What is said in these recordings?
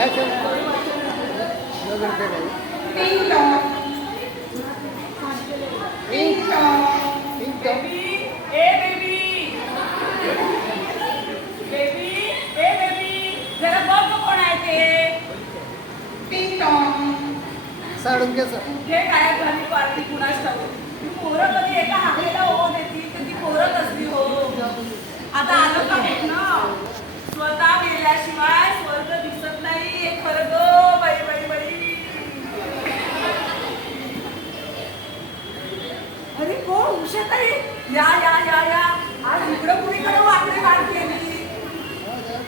जरा बघ कोण आहे ते. साडून घ्या सर. कुठे काय झाली पार्टी कुणाच ठाऊक. पोरं कधी एका हाकेला हो देती तर ती पोरं कसली हो. आता आलं का ना स्वतः गेल्याशिवाय स्वर्ग दिसत नाही हे खरं ग बाई बाई बाई. अरे कोण उषाताई या या या या. आज इकडं कुणीकडे वाकडे वाट केली.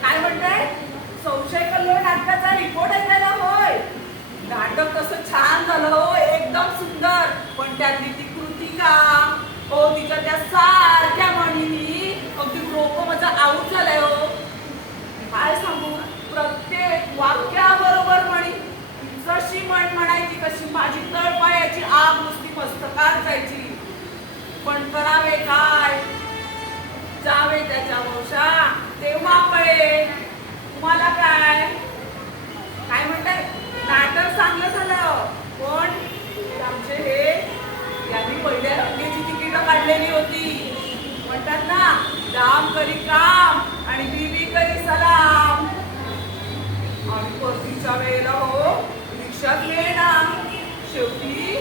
काय म्हणताय संशय कल्लोळ नाटकाचा रिपोर्ट ऐकायला होय. नाटक कसं छान झालं हो एकदम सुंदर. पण त्यातली ती कृतिका हो तिच्या त्या सारख्या म्हणीनी अगदी डोकं माझं आऊट झालंय हो. काय सांगू प्रत्येक वाक्याबरोबर म्हणी जशी म्हण म्हणायची कशी माझी तळपायाची आग नुसती मस्तकात जायची. पण करावे काय जावे त्याच्या वंशा तेव्हा पळे. तुम्हाला काय काय म्हणताय नाटक चांगलं झालं. पण आमचे हे यांनी पहिल्या रंगेची तिकीटं काढलेली होती. म्हणतात ना राम करी काम आणि बीबी करी सलाम. आणि परतीच्या वेळेला हो रिक्षात येणार. शेवटी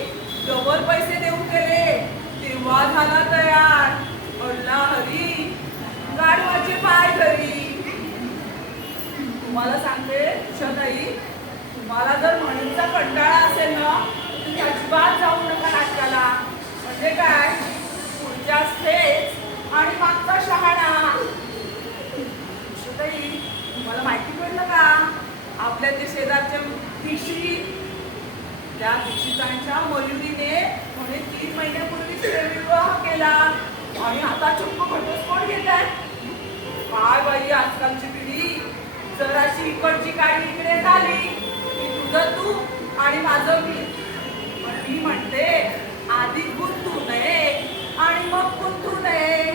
डबल पैसे देऊन गेले तेव्हा झाला तयार. अल्ला हरी गाडवाचे पाय घरी. तुम्हाला सांगते उषाताई तुम्हाला जर म्हणींचा कंटाळा असेल ना तुम्ही अजिबात जाऊ नका नाटकाला. म्हणजे काय पुढच्या स्टेज आणि मागचा शहाणा. उषाताई तुम्हाला माहिती पडलं का आपल्या ते शेजारच्या दीक्षित त्या दीक्षितांच्या मयुरीने म्हणे 3 महिन्यापूर्वी प्रेमविवाह केला आणि आता चुप्प घटस्फोट घेत आहे. काय बाई आजकालची पिढी जराशी इकडची काळी इकडे झाली की तुझं तू आणि माझं मी. पण मी म्हणते आधी गुंतू नये आणि मग गुंतू नये.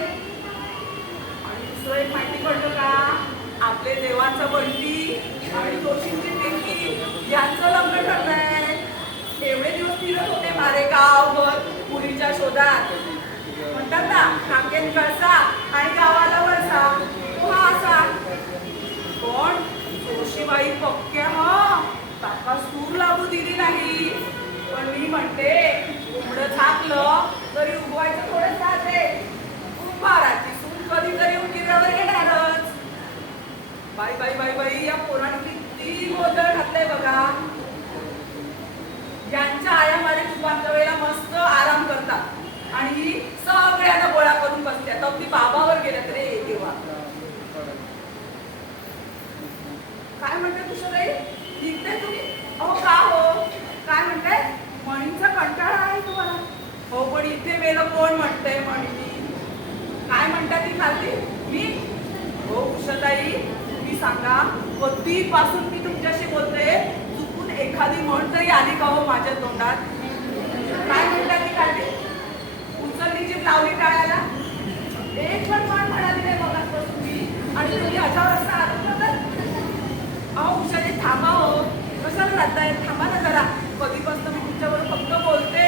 आणि दुसरं एक माहिती पडलं का आपले देवाचं बंटी आणि जोशींची पिंकी यांचं लग्न ठरलंय. एवढे दिवस फिरत होते मारे गावभर मुलीच्या शोधात. म्हणतात ना काकेन कळसा आणि गावाला वळसा तो हा असा. पण जोशीबाई पक्क्या हा ताका सूर लागू दिली नाही. पण मी म्हणते उघडं झाकलं तरी उगवायचं थोडं साधे. कुंभाराची सून कधीतरी उकिरावर येणारच. बाई बाई बाई बाई या पोराने किती गोंधळ घातलाय बघा. यांच्या आया मारे तुपांच्या वेळेला मस्त आराम करतात आणि सगळ्यांना गोळा करून बसतात. अगदी बाबावर गेल्यात रे देवा. काय म्हणताय तुषाताई निघताय तुम्ही. अहो का हो काय म्हणताय म्हणींचा कंटाळा आहे तुम्हाला. हो पण इथे वेळेला कोण म्हणतंय म्हणीनी. काय म्हणता ती खालती मी. हो उषाताई तुम्ही सांगा कधीपासून मी तुमच्याशी बोलते चुकून एखादी म्हण तरी आली का हो माझ्या तोंडात. काय म्हणता ती खालती उचलली जीभ लावली टाळायला. एक पण म्हण म्हणाली नाही बघा तुम्ही आणि तुम्ही 18 वाजता आलो तर. अहो उषाताई थांबा हो कशाला जाताय थांबा ना जरा. कधीपासून मी तुमच्याबरोबर फक्त बोलते.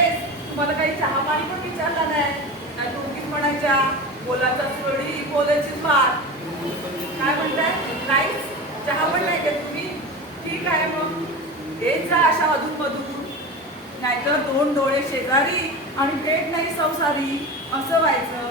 तुम्हाला काही चहा पाणी पण विचारला नाही. नाही तुम्हीच म्हणायच्या बोलाचा सोडी बोलायचीच बात. काय म्हणताय काहीच चहा पण नाही घेत तुम्ही. ठीक आहे मग येत जा अशा अधूनमधून. नाहीतर 2 डोळे शेजारी आणि भेट नाही संसारी असं व्हायचं.